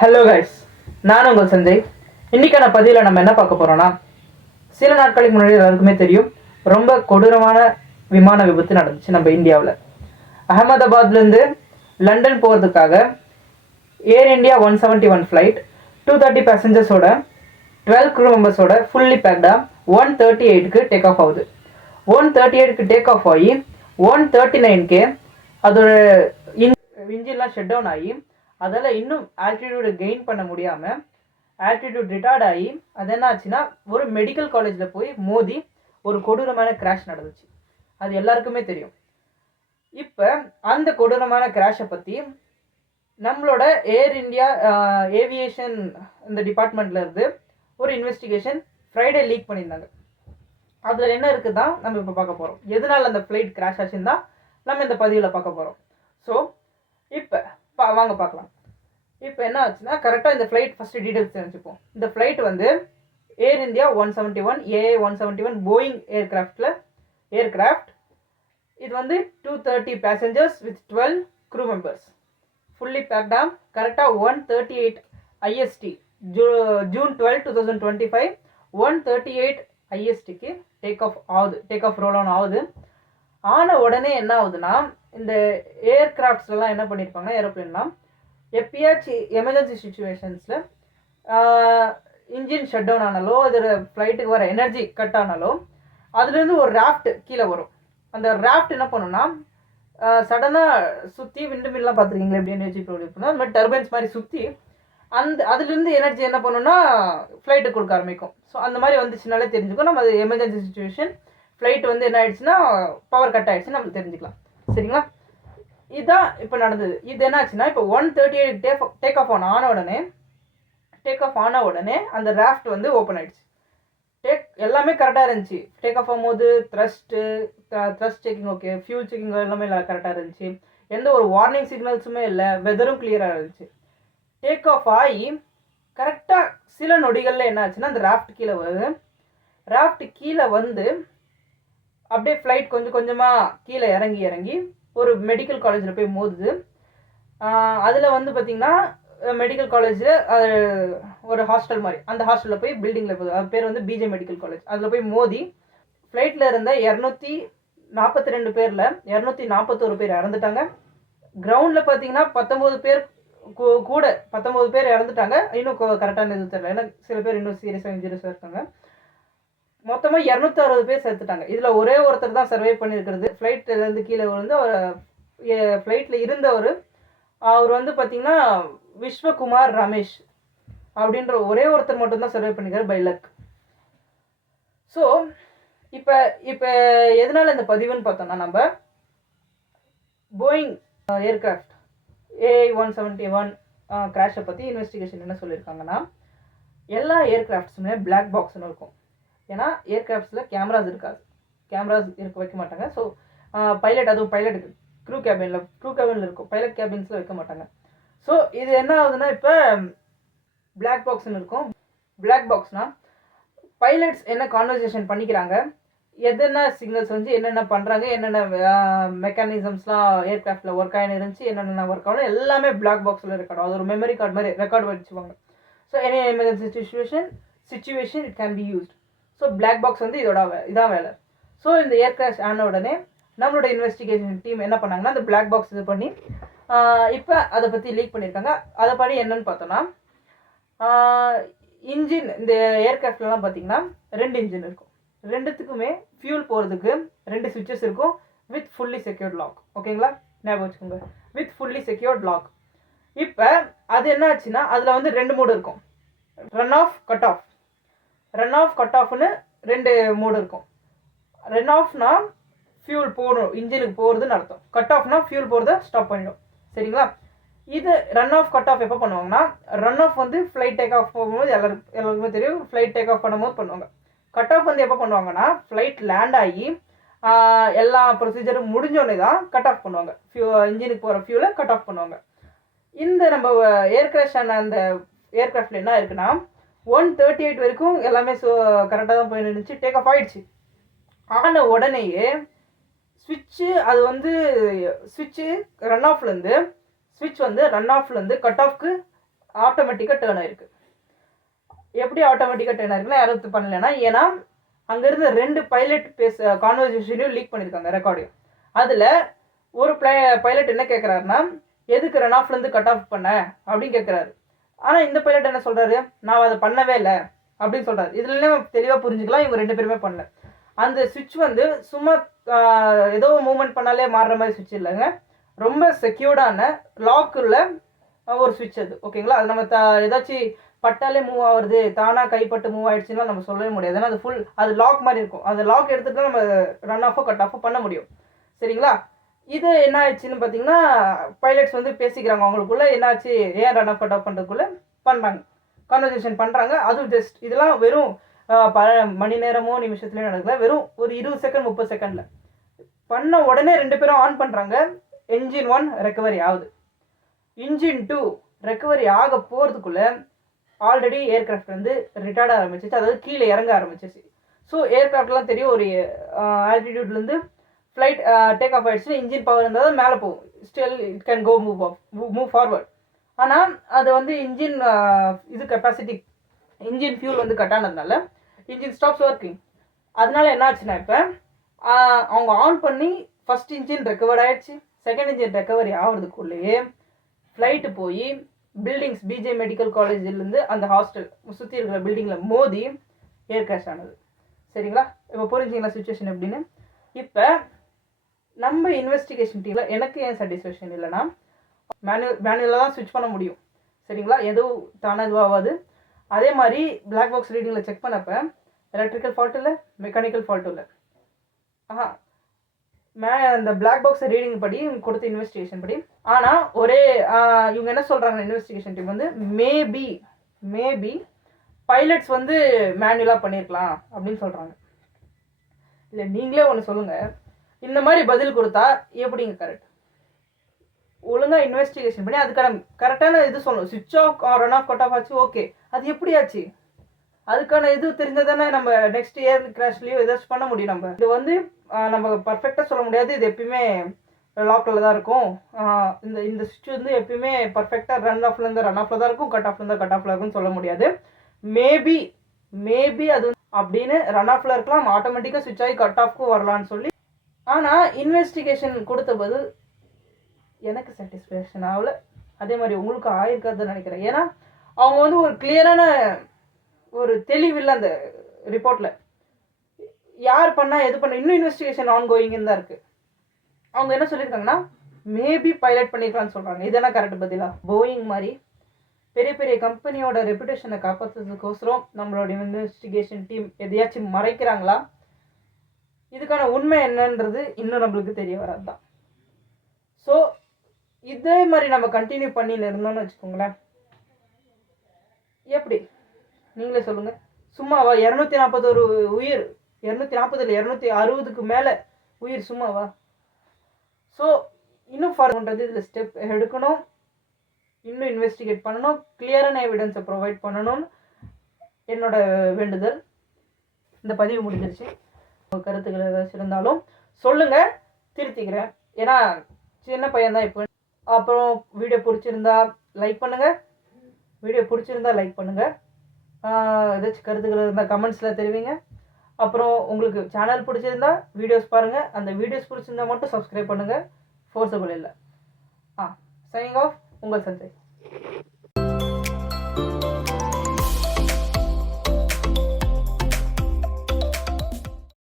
Hello guys, நான் உங்கள் சஞ்சய். இன்றைக்கான பதிவில் நம்ம என்ன பார்க்க போகிறோன்னா, சில நாட்களுக்கு முன்னாடி எல்லாருக்குமே தெரியும், ரொம்ப கொடூரமான விமான விபத்து நடந்துச்சு நம்ம இந்தியாவில். அகமதாபாத்லேருந்து லண்டன் போகிறதுக்காக ஏர் இந்தியா 171 ஃப்ளைட் 230 பேசஞ்சர்ஸோட 12 க்ரூ மெம்பர்ஸோட ஃபுல்லி பேக்டாக 138க்கு டேக் ஆஃப் ஆகுது. 138க்கு டேக் ஆஃப் ஆகி 139க்கு அதோட இன்ஜின்லாம் ஷட் டவுன் ஆகி அதில் இன்னும் ஆல்டிடியூடு கெயின் பண்ண முடியாமல் ஆல்டிடியூட் ரிட்டார்ட் ஆகி அது என்ன ஆச்சுன்னா ஒரு மெடிக்கல் காலேஜில் போய் மோதி ஒரு கொடூரமான கிராஷ் நடந்துச்சு. அது எல்லாருக்குமே தெரியும். இப்போ அந்த கொடூரமான கிராஷை பற்றி நம்மளோட ஏர் இந்தியா ஏவியேஷன் இந்த டிபார்ட்மெண்ட்ல இருந்து ஒரு இன்வெஸ்டிகேஷன் ஃப்ரைடே லீக் பண்ணியிருந்தாங்க. அதில் என்ன இருக்குது தான் நம்ம இப்போ பார்க்க போகிறோம். எதனால் அந்த ஃப்ளைட் கிராஷ் ஆச்சுன்னு தான் நம்ம இந்த பதிவில் பார்க்க போகிறோம். ஸோ இப்போ வாங்க பார்க்கலாம். இப்போ என்ன ஆச்சுன்னா, கரெக்டாக இந்த ஃப்ளைட் ஃபஸ்ட்டு டீட்டெயில்ஸ் தெரிஞ்சுப்போம். இந்த ஃப்ளைட் வந்து Air India 171 A 171 Boeing aircraft. இது வந்து 230 passengers with 12 crew members fully பேக்டாக கரெக்டாக 138 ஐஎஸ்டி ஜூன் 12, 2025 138 ஐஎஸ்டிக்கு டேக் ஆஃப் ரோல் ஆன் ஆகுது. ஆன உடனே என்ன ஆகுதுன்னா, இந்த ஏர்கிராஃப்ட்ஸ்லாம் என்ன பண்ணியிருப்பாங்க, ஏரோப்ளேன்லாம் எப்பயாச்சும் எமர்ஜென்சி சுச்சுவேஷன்ஸில் இன்ஜின் ஷட் டவுன் ஆனாலோ அதில் ஃப்ளைட்டுக்கு வர எனர்ஜி கட் ஆனாலோ அதுலேருந்து ஒரு ராஃப்ட் கீழே வரும். அந்த ராஃப்ட் என்ன பண்ணுன்னா, சடனாக சுற்றி விண்டு மில்லாம் பார்த்துருக்கீங்களா, எப்படி எனர்ஜி ப்ரொடியூஸ் பண்ணால் அது மாதிரி டர்பைன்ஸ் மாதிரி சுற்றி அதுலேருந்து எனர்ஜி என்ன பண்ணுன்னா ஃப்ளைட்டுக்கு கொடுக்க ஆரம்பிக்கும். ஸோ அந்த மாதிரி வந்துச்சுனாலே தெரிஞ்சுக்கும் நம்ம அது எமர்ஜென்சி சுச்சுவேஷன், ஃப்ளைட் வந்து என்ன ஆயிடுச்சுன்னா பவர் கட் ஆகிடுச்சுன்னு நம்மளுக்கு தெரிஞ்சுக்கலாம். சரிங்களா? இதுதான் இப்போ நடந்தது. இது என்ன ஆச்சுன்னா, இப்போ 138 டேக் ஆஃப் ஆன உடனே அந்த ராஃப்ட் வந்து ஓப்பன் ஆயிடுச்சு. எல்லாமே கரெக்டாக இருந்துச்சு. டேக் ஆஃப் ஆகும்போது thrust checking okay, fuel checking எல்லாமே கரெக்டாக இருந்துச்சு. எந்த ஒரு வார்னிங் சிக்னல்ஸுமே இல்லை, வெதரும் கிளியராக இருந்துச்சு. டேக் ஆஃப் ஆகி கரெக்டாக சில நொடிகளில் என்ன ஆச்சுன்னா, அந்த ராஃப்ட் கீழே வந்து அப்படியே ஃப்ளைட் கொஞ்சம் கொஞ்சமாக கீழே இறங்கி ஒரு மெடிக்கல் காலேஜில் போய் மோதுது. அதில் வந்து பார்த்திங்கன்னா மெடிக்கல் காலேஜில் ஒரு ஹாஸ்டல் மாதிரி, அந்த ஹாஸ்டலில் போய் பில்டிங்கில் போகுது. அது பேர் வந்து பிஜே மெடிக்கல் காலேஜ். அதில் போய் மோதி ஃப்ளைட்டில் இருந்த 242 பேரில் 241 பேர் இறந்துட்டாங்க. கிரவுண்டில் பார்த்தீங்கன்னா 19 பேர் கூட 19 பேர் இறந்துட்டாங்க. இன்னும் கரெக்டான இது தெரியல, ஏன்னா சில பேர் இன்னும் சீரியஸாக இன்ஜுரியஸாக இருக்காங்க. மொத்தமாக 260 பேர் செத்துட்டாங்க. இதில் ஒரே ஒருத்தர் தான் சர்வை பண்ணியிருக்கிறது. ஃப்ளைட்லேருந்து கீழே விழுந்து ஃப்ளைட்டில் இருந்தவர் அவர் வந்து பார்த்திங்கன்னா விஸ்வகுமார் ரமேஷ் அப்படின்ற ஒரே ஒருத்தர் மட்டும்தான் சர்வை பண்ணிக்கிறார் பை லக். ஸோ இப்போ எதனால் இந்த பதிவுன்னு பார்த்தோம்னா, நம்ம போயிங் ஏர்கிராஃப்ட் ஏஐ 171 கிராஷை பற்றி இன்வெஸ்டிகேஷன் என்ன சொல்லியிருக்காங்கன்னா, எல்லா ஏர்கிராஃப்ட்ஸுமே பிளாக் பாக்ஸ்னு இருக்கும். ஏன்னா ஏர்கிராஃப்ட்ஸில் கேமராஸ் இருக்க வைக்க மாட்டாங்க. ஸோ பைலட் க்ரூ கேபினில் இருக்கும், பைலட் கேபின்ஸில் வைக்க மாட்டாங்க. ஸோ இது என்ன ஆகுதுன்னா, இப்போ பிளாக் பாக்ஸ்னு இருக்கும். பிளாக் பாக்ஸ்னால் பைலட்ஸ் என்ன கான்வர்சேஷன் பண்ணிக்கிறாங்க, எதென்ன சிக்னல்ஸ் வந்து என்னென்ன பண்ணுறாங்க, என்னென்ன மெக்கானிசம்ஸ்லாம் ஏர்கிராஃப்டில் ஒர்க் ஆகினு இருந்துச்சு, என்னென்ன ஒர்க் ஆகணும் எல்லாமே பிளாக் பாக்ஸில் ரெக்கார்ட். அது ஒரு மெமரி கார்டு மாதிரி ரெக்கார்டு வச்சுவாங்க. So any emergency situation it can be used. So black box வந்து இதான் வேலை. ஸோ இந்த ஏர் கிராஷ் ஆன உடனே நம்மளோட இன்வெஸ்டிகேஷன் டீம் என்ன பண்ணாங்கன்னா, அந்த பிளாக் பாக்ஸ் இது பண்ணி இப்போ அதை பற்றி லீக் பண்ணியிருக்காங்க. அதை படி என்னன்னு பார்த்தோன்னா, இன்ஜின் இந்த ஏர்கிராஃப்ட்லாம் பார்த்தீங்கன்னா 2 இன்ஜின் இருக்கும். ரெண்டுத்துக்குமே ஃபியூல் போகிறதுக்கு 2 சுவிட்சஸ் இருக்கும் வித் ஃபுல்லி செக்யூர்ட் லாக். ஓகேங்களா? ஞாபகம் வச்சுக்கோங்க, வித் ஃபுல்லி செக்யூர்ட் லாக். இப்போ அது என்ன ஆச்சுன்னா, அதில் வந்து 2 மோடு இருக்கும். ரன் ஆஃப் கட் ஆஃப்னு 2 மோடு இருக்கும். ரன் ஆஃப்னா ஃபியூல் போகணும், இன்ஜினுக்கு போகிறதுன்னு அர்த்தம். கட் ஆஃப்னா ஃபியூல் போகிறத ஸ்டாப் பண்ணிடும். சரிங்களா? இது ரன் ஆஃப் கட் ஆஃப் எப்போ பண்ணுவாங்கன்னா, ரன் ஆஃப் வந்து ஃப்ளைட் டேக் ஆஃப் போகும்போது எல்லாருக்குமே தெரியும், ஃப்ளைட் டேக் ஆஃப் பண்ணும்போது பண்ணுவாங்க. கட் ஆஃப் வந்து எப்போ பண்ணுவாங்கன்னா, ஃப்ளைட் லேண்ட் ஆகி எல்லா ப்ரொசீஜரும் முடிஞ்சோடனே தான் கட் ஆஃப் பண்ணுவாங்க. இன்ஜினுக்கு போகிற ஃபியூலை கட் ஆஃப் பண்ணுவாங்க. இந்த நம்ம ஏர் கிராஷ் ஆன அந்த ஏர்கிராஃப்டில் என்ன இருக்குன்னா, 138 வரைக்கும் எல்லாமே கரெக்டாக தான் போய் நின்றுச்சு. டேக் ஆஃப் ஆகிடுச்சு. ஆன உடனேயே ஸ்விட்ச் வந்து ரன் ஆஃப்லேருந்து கட் ஆஃப்க்கு ஆட்டோமேட்டிக்காக டேர்ன் ஆயிருக்கு. எப்படி ஆட்டோமேட்டிக்காக டேர்ன் ஆயிருக்குன்னா யாரும் பண்ணலைன்னா, ஏன்னா அங்கேருந்து 2 பைலட் கான்வர்சேஷனையும் லீக் பண்ணியிருக்காங்க ரெக்கார்டையும். அதில் ஒரு பைலட் என்ன கேட்குறாருன்னா, எதுக்கு ரன் ஆஃப்லேருந்து கட் ஆஃப் பண்ண அப்படின்னு கேட்குறாரு. ஆனால் இந்த பைலட் என்ன சொல்கிறாரு, நான் அதை பண்ணவே இல்லை அப்படின்னு சொல்கிறாரு. இதுலயும் தெளிவாக புரிஞ்சுக்கலாம், இவங்க 2 பேருமே பண்ணல. அந்த சுவிட்ச் வந்து சும்மா ஏதோ மூவ்மெண்ட் பண்ணாலே மாறுற மாதிரி சுவிட்ச் இல்லைங்க, ரொம்ப செக்யூர்டான லாக்குள்ள ஒரு சுவிட்ச் அது. ஓகேங்களா, அது நம்ம ஏதாச்சும் பட்டாலே மூவ் ஆகுறது, தானாக கைப்பட்டு மூவ் ஆயிடுச்சுன்னா நம்ம சொல்லவே முடியாது. ஏன்னா அது அது லாக் மாதிரி இருக்கும். அந்த லாக் எடுத்துகிட்டு நம்ம ரன் ஆஃபோ கட் ஆஃபோ பண்ண முடியும். சரிங்களா, இது என்ன ஆயிடுச்சுன்னு பார்த்தீங்கன்னா, பைலட்ஸ் வந்து பேசிக்கிறாங்க அவங்களுக்குள்ள, என்னாச்சு ஏன் ரன் ஆஃப் கட் ஆஃப் பண்ணுறதுக்குள்ளே பண்ணுறாங்க, கான்வர்சேஷன் பண்ணுறாங்க. அதுவும் ஜஸ்ட் இதெல்லாம் வெறும் பல மணி நேரமோ நிமிஷத்துலேயும் நடக்கல, வெறும் ஒரு 20 செகண்ட் 30 செகண்டில் பண்ண உடனே 2 பேரும் ஆன் பண்ணுறாங்க. என்ஜின் 1 ரெக்கவரி ஆகுது. இன்ஜின் 2 ரெக்கவரி ஆக போகிறதுக்குள்ளே ஆல்ரெடி ஏர்கிராஃப்ட் வந்து ரிட்டார்ட் ஆரம்பிச்சிச்சு, அதாவது கீழே இறங்க ஆரம்பிச்சிச்சு. ஸோ ஏர்கிராஃப்ட்லாம் தெரியும், ஒரு ஆல்டிடியூட்லேருந்து ஃப்ளைட் டேக் ஆஃப் ஆகிடுச்சுன்னா இன்ஜின் பவர் இருந்தால் மேலே போகும், still it can go move forward. ஆனால் அது வந்து இன்ஜின் இது கெப்பாசிட்டி, இன்ஜின் ஃபியூல் வந்து கட் ஆனதுனால இன்ஜின் ஸ்டாப்ஸ் ஒர்க்கிங். அதனால என்ன ஆச்சுன்னா, இப்போ அவங்க ஆன் பண்ணி ஃபஸ்ட் இன்ஜின் ரெக்கவர் ஆகிடுச்சு, செகண்ட் இன்ஜின் ரெக்கவரி ஆகிறதுக்குள்ளேயே ஃப்ளைட்டு போய் பில்டிங்ஸ் பிஜே மெடிக்கல் காலேஜிலேருந்து அந்த ஹாஸ்டல் சுற்றி இருக்கிற பில்டிங்கில் மோதி ஏர் கிராஷ் ஆனது. சரிங்களா, இப்போ புரிஞ்சுங்களா சுச்சுவேஷன் எப்படின்னு. இப்போ நம்ம இன்வெஸ்டிகேஷன் டீமில் எனக்கு ஏன் சாட்டிஸ்ஃபேக்ஷன் இல்லைன்னா, மேனுவலாக தான் ஸ்விட்ச் பண்ண முடியும். சரிங்களா, எதுவும் தானாக இதுவாகாது. அதே மாதிரி பிளாக் பாக்ஸ் ரீடிங்கில் செக் பண்ணப்போ எலக்ட்ரிக்கல் ஃபால்ட் இல்லை, மெக்கானிக்கல் ஃபால்ட்டும் இல்லை. அந்த பிளாக் பாக்ஸ் ரீடிங் படி இவங்க கொடுத்த இன்வெஸ்டிகேஷன் படி. ஆனால் ஒரே இவங்க என்ன சொல்கிறாங்க, இன்வெஸ்டிகேஷன் டீம் வந்து மேபி பைலட்ஸ் வந்து மேனுவலாக பண்ணியிருக்கலாம் அப்படின்னு சொல்கிறாங்க. இல்லை நீங்களே ஒன்று சொல்லுங்கள், இந்த மாதிரி பதில் கொடுத்தா எப்படிங்க கரெக்ட்? ஒழுங்காக இன்வெஸ்டிகேஷன் பண்ணி அதுக்கான கரெக்டான இது சொல்லணும். சுவிட்ச் off run off cut off ஆச்சு, ஓகே, அது எப்படி ஆச்சு, அதுக்கான இது தெரிஞ்சதானே நம்ம நெக்ஸ்ட் ஏர் கிராஷ்லேயோ ஏதாச்சும் பண்ண முடியும். நம்ம இது வந்து நம்ம பர்ஃபெக்டாக சொல்ல முடியாது, இது எப்பயுமே லாக்கில் தான் இருக்கும். இந்த சுவிட்ச் வந்து எப்பயுமே பர்ஃபெக்டாக ரன் ஆஃப்லேருந்து ரன் ஆஃபில் தான் இருக்கும், கட் ஆஃப்லேருந்து கட் ஆஃபில் இருக்கும்னு சொல்ல முடியாது. மேபி அது அப்படின்னு ரன் ஆஃபில் இருக்கலாம், ஆட்டோமேட்டிக்காக சுவிட்ச் ஆகி கட் ஆஃப்க்கும் வரலான்னு சொல்லி. ஆனால் இன்வெஸ்டிகேஷன் கொடுத்த போது எனக்கு சாட்டிஸ்ஃபேக்ஷன் ஆகல. அதே மாதிரி உங்களுக்கு ஆயிருக்காதுன்னு நினைக்கிறேன். ஏன்னா அவங்க வந்து ஒரு கிளியரான ஒரு தெளிவில்லை அந்த ரிப்போர்ட்டில், யார் பண்ணால் எது பண்ண, இன்னும் இன்வெஸ்டிகேஷன் ஆன் கோயிங்னு தான் இருக்குது. அவங்க என்ன சொல்லியிருக்காங்கன்னா மேபி பைலட் பண்ணியிருக்கான்னு சொல்கிறாங்க. இதெல்லாம் கரெக்ட் பதிலா? போயிங் மாதிரி பெரிய பெரிய கம்பெனியோட ரெப்புடேஷனை காப்பாற்றுறதுக்கோசரம் நம்மளோட இன்வெஸ்டிகேஷன் டீம் எதையாச்சும் மறைக்கிறாங்களா? இதுக்கான உண்மை என்னன்றது இன்னும் நம்மளுக்கு தெரிய வராது தான். ஸோ இதே மாதிரி நம்ம கண்டினியூ பண்ணின்னு இருந்தோம்னு வச்சுக்கோங்களேன், எப்படி நீங்களே சொல்லுங்கள். சும்மாவா 241 உயிர், 240 இல்லை 260க்கு மேலே உயிர் சும்மாவா? ஸோ இன்னும் பண்ணுறது இதில் ஸ்டெப் எடுக்கணும், இன்னும் இன்வெஸ்டிகேட் பண்ணணும், கிளியரான எவிடன்ஸை ப்ரொவைட் பண்ணணும்னு என்னோட வேண்டுதல். இந்த பதிவு முடிஞ்சிருச்சு. கருத்துக்கள் ஏதாச்சும் இருந்தாலும் சொல்லுங்கள், திருத்திக்கிறேன். ஏன்னா சின்ன பையன்தான் இப்போ. அப்புறம் வீடியோ பிடிச்சிருந்தா லைக் பண்ணுங்கள், ஏதாச்சும் கருத்துக்கள் இருந்தால் கமெண்ட்ஸில் தெரிவிங்க. அப்புறம் உங்களுக்கு சேனல் பிடிச்சிருந்தா வீடியோஸ் பாருங்கள், அந்த வீடியோஸ் பிடிச்சிருந்தா மட்டும் சப்ஸ்கிரைப் பண்ணுங்கள், ஃபோர்ஸபிள் இல்லை. சைனிங் ஆஃப், உங்கள் சஞ்சய்.